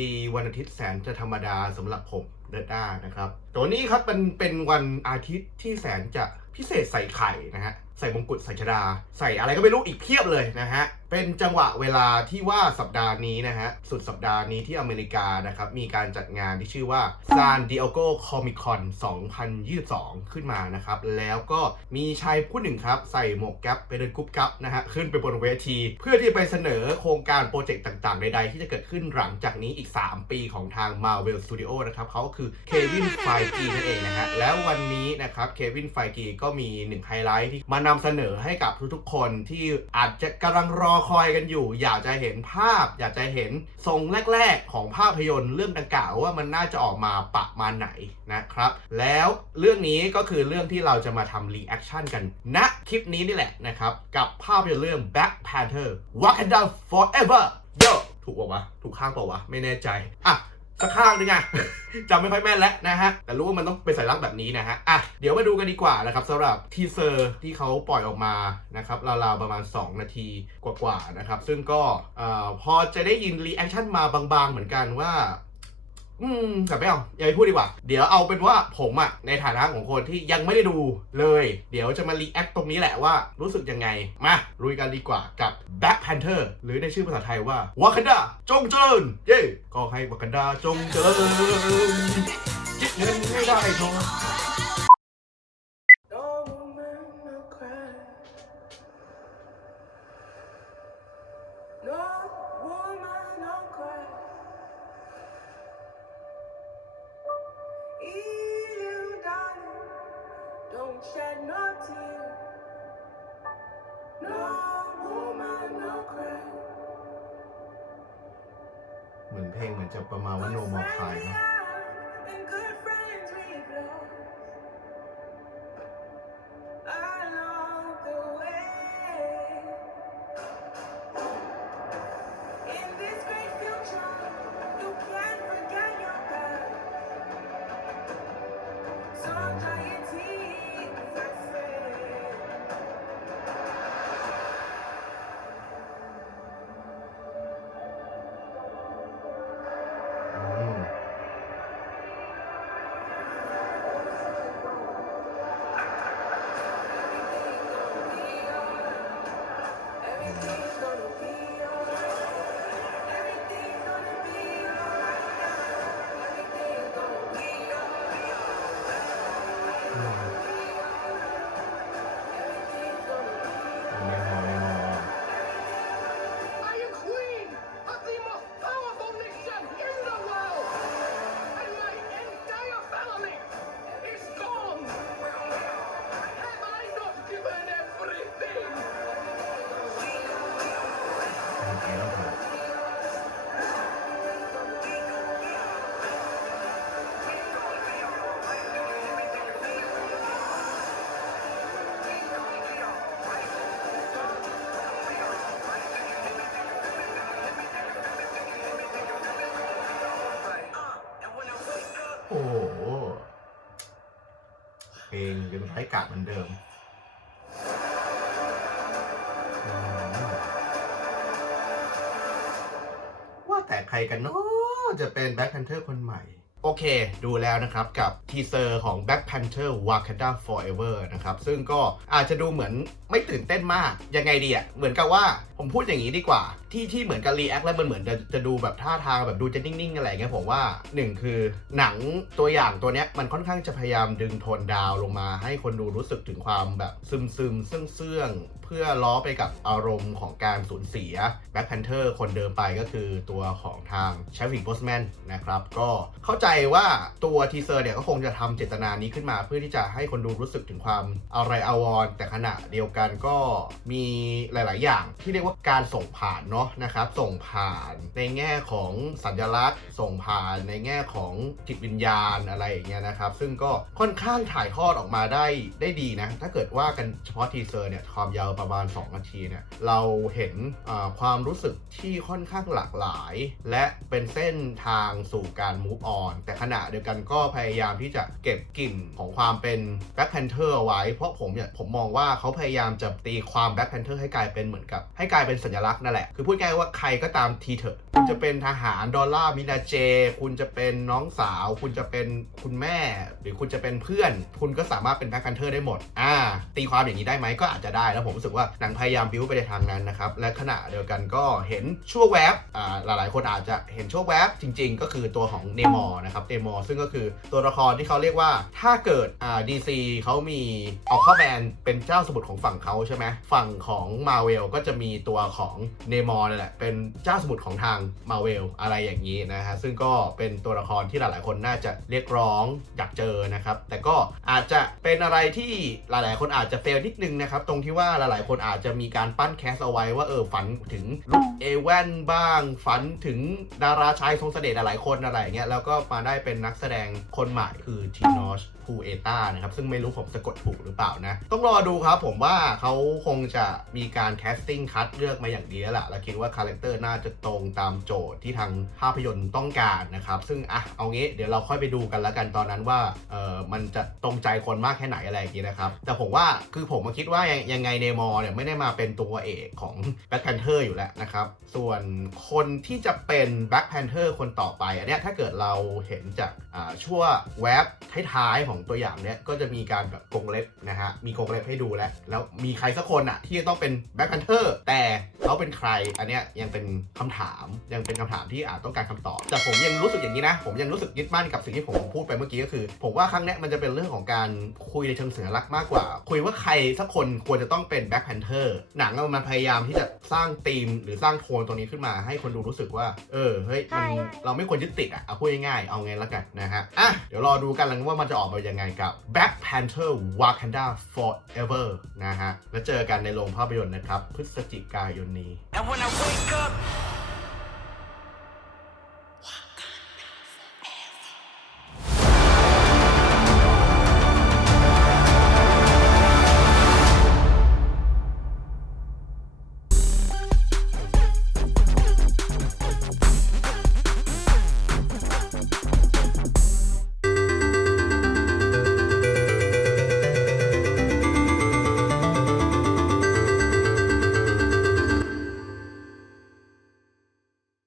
ดีวันอาทิตย์แสนจะธรรมดาสำหรับผมเดด้านะครับตัวนี้ครับมันเป็นวันอาทิตย์ที่แสนจะ พิเศษใส่ไข่นะฮะใส่มงกุฎใส่ชดา ใส่อะไรก็ไม่รู้อีกเพียบเลยนะฮะ เป็นจังหวะเวลาที่ว่าสัปดาห์นี้นะฮะ สุดสัปดาห์นี้ที่อเมริกานะครับ มีการจัดงานที่ชื่อว่า San Diego Comic Con 2022 ขึ้นมานะครับ แล้วก็มีชายผู้หนึ่งครับ ใส่หมวกแก๊ปไปเดินกรุ๊ปกับนะฮะ ขึ้นไปบนเวที เพื่อที่ไปเสนอโครงการโปรเจกต์ต่างๆ ใดๆ ที่จะเกิดขึ้นหลังจากนี้อีก 3 ปีของทาง Marvel Studio นะครับเขาก็คือเควินไฟกีนั่นเองนะฮะแล้ววันนี้นะครับเควินไฟกีก็็มีหนึ่งไฮไลท์ที่มานำเสนอให้กับทุกๆคนที่อาจจะกำลังรอคอยกันอยู่ อยากจะเห็นภาพ อยากจะเห็นทรงแรกๆ ของภาพยนตร์เรื่องดังกล่าวว่ามันน่าจะออกมาปะมาไหนนะครับ แล้วเรื่องนี้ก็คือเรื่องที่เราจะมาทำรีแอคชั่นกันณคลิปนี้นี่แหละนะครับ กับภาพยนตร์เรื่อง Black Panther Wakanda Forever โยถูกป่าวะ ถูกข้างปล่าวะ ไม่แน่ใจ อะ สักข้างนึงอะจำไม่ค่อยแม่นแล้วนะฮะ แต่รู้ว่ามันต้องเป็นสัญลักษณ์แบบนี้นะฮะ อะ เดี๋ยวมาดูกันดีกว่านะครับสำหรับทีเซอร์ที่เขาปล่อยออกมานะครับราวๆประมาณ 2 นาทีกว่าๆนะครับ ซึ่งก็อ่อพอจะได้ยินรีแอคชั่นมาบางๆ เหมือนกันว่า อืมแต่ไม่เอาอย่าไปพูดดีกว่า เดี๋ยวเอาเป็นว่าผมอะในฐานะของคนที่ยังไม่ได้ดูเลย เดี๋ยวจะมารีแอคตรงนี้แหละว่ารู้สึกยังไง มาลุยกันดีกว่ากับ Black Panther หรือในชื่อภาษาไทยว่าวา k a n d a จงเจริญ เย่ก็ให้วา k a n d a จงเจริญคิดเงินให้ได้ทอง เหมือนจะประมาณว่าโนมอลคายนาะ โอเคแล้วครับโอ้โหเพลงยังใช้กาดเหมือนเดิม แต่ใครกันเนาะจะเป็นแบ็คแพนเทอร์คนใหม่ โอเค ดูแล้วนะครับกับทีเซอร์ของ Black Panther Wakanda Forever นะครับซึ่งก็อาจจะดูเหมือนไม่ตื่นเต้นมาก ยังไงดีอะเหมือนกับว่าผมพูดอย่างนี้ดีกว่า ที่ที่เหมือนกับรีแอคแล้วมันเหมือนจะจะดูแบบท่าทางแบบดูจะนิ่งๆอะไรเงี้ยผมว่าหนึ่งคือหนังตัวอย่างตัวเนี้ยมันค่อนข้างจะพยายามดึงโทนดาวลงมา ให้คนดูรู้สึกถึงความแบบซึมซึมๆเสื่องเสื่องๆเพื่อล้อไปกับอารมณ์ของการสูญเสีย Black Panther คนเดิมไปก็คือตัวของทาง Chadwick Boseman นะครับก็เข้าใจว่าตัวทีเซอร์เนี่ยก็คงจะทำเจตนานี้ขึ้นมา เพื่อที่จะให้คนดูรู้สึกถึงความอะไรอาวรณ์แต่ขณะเดียวกันก็มีหลาย ๆ อย่างที่เรียกว่าการส่งผ่านเนาะนะครับ ส่งผ่านในแง่ของสัญลักษณ์ ส่งผ่านในแง่ของจิตวิญญาณอะไรอย่างเงี้ยนะครับ ซึ่งก็ค่อนข้างถ่ายทอดออกมาได้ได้ดีนะ ถ้าเกิดว่ากันเฉพาะทีเซอร์เนี่ยความยาวประมาณ 2 นาทีเนี่ยเราเห็นความรู้สึกที่ค่อนข้างหลากหลาย และเป็นเส้นทางสู่การ move on แต่ขณะเดียวกันก็พยายามที่จะเก็บกลิ่นของความเป็น Black Panther เอาไว้ เพราะผมเนี่ยผมมองว่าเขาพยายามจะตีความ Black Panther ให้กลายเป็นเหมือนกับ ให้กลายเป็นสัญลักษณ์นั่นแหละ คือพูดง่ายๆว่าใครก็ตามทีเถอะคุณจะเป็นทหารดอลล่ามินาเจ คุณจะเป็นน้องสาว คุณจะเป็นคุณแม่ หรือคุณจะเป็นเพื่อน คุณก็สามารถเป็นแบ็คแพนเทอร์ได้หมดอ่าตีความอย่างนี้ได้ไหมก็อาจจะได้แล้วผมรู้สึกว่าหนังพยายามบิวไปในทางนั้นนะครับและขณะเดียวกันก็เห็นช่วงแวบอ่าหลายๆ คนอาจจะเห็นช่วงแวบจริง ๆ ก็คือตัวของเนมอร์นะครับเนมอซึ่งก็คือตัวละครที่เขาเรียกว่าถ้าเกิดอ่าดีซีเขามีเอาข้าแบนเป็นเจ้าสมุทรของฝั่งเขาใช่ไหมฝั่งของมาเวลก็จะมีตัวของเนมอร์นี่แหละเป็นเจ้าสมุทรของทางมาเวลอะไรอย่างนี้นะฮะซึ่งก็เป็นตัวละครที่หลาย ๆ คนน่าจะเรียกร้องอยากเจอนะครับแต่ก็อาจจะเป็นอะไรที่หลาย ๆ คนอาจจะเฟลนิดนึงนะครับตรงที่ว่าหลาย ๆ คนอาจจะมีการปั้นแคสเอาไว้ว่าเออฝันถึงลุคเอเวนบ้าง ฝันถึงดาราชายทรงเสน่ห์หลายๆคนอะไรอย่างเงี้ยแล้วก็มาได้เป็นนักแสดงคนใหม่คือทีนอชพูเอต้านะครับ ซึ่งไม่รู้ผมสะกดถูกหรือเปล่านะ ต้องรอดูครับผมว่าเขาคงจะมีการแคสติ้งคัดเลือกมาอย่างดีแล้วล่ะ แล้วคิดว่าคาแรคเตอร์น่าจะตรงตามโจทย์ที่ทางภาพยนตร์ต้องการนะครับ ซึ่งอะเอางี้เดี๋ยวเราค่อยไปดูกันแล้วกันตอนนั้นว่าเออมันจะตรงใจคนมากแค่ไหนอะไรอย่างนี้นะครับ แต่ผมว่าคือผมมาคิดว่ายังยงไงเนมอเนี่ยไม่ได้มาเป็นตัวเอกของ Black Panther อยู่แล้วนะครับ ส่วนคนที่จะเป็น Black Panther คนต่อไปอันเนี้ยถ้าเกิดเราเห็นจากอ่าชั่วแว็บท้ายๆของตัวอย่างเนี้ยก็จะมีการแบบกรงเล็บนะฮะ มีกรงเล็บให้ดูแล้ว แล้วมีใครสักคนอะที่จะต้องเป็น Black Panther แต่เขาเป็นใครอันเนี้ยยังเป็นคำถามยังเป็นคำถามที่อาจต้องการคำตอบ แต่ผมยังรู้สึกอย่างนี้นะ ผมยังรู้สึกยึดมั่นกับสิ่งที่ผมพูดไปเมื่อกี้ก็คือ ผมว่าครั้งเนี้ยมันจะเป็นเรื่องของการคุยในเชิงสัญลักษณ์มากกว่า คุยว่าใครสักคนควรจะต้องเป็น Black Panther หนังอะมันพยายามที่จะสร้างธีมหรือสร้างโทนตัวนี้ขึ้นมาให้คนดูรู้สึกว่า เออเฮ้ยมันเราไม่ควรยึดติดอะเอาพูดง่ายๆเอาไงแล้วกันนะฮะ อะ เดี๋ยวรอดูกันแล้วว่ามันจะออกมายังไงกับ Black Panther Wakanda Forever นะฮะ แล้วเจอกันในโรงภาพยนตร์นะครับ พฤศจิกายนนี้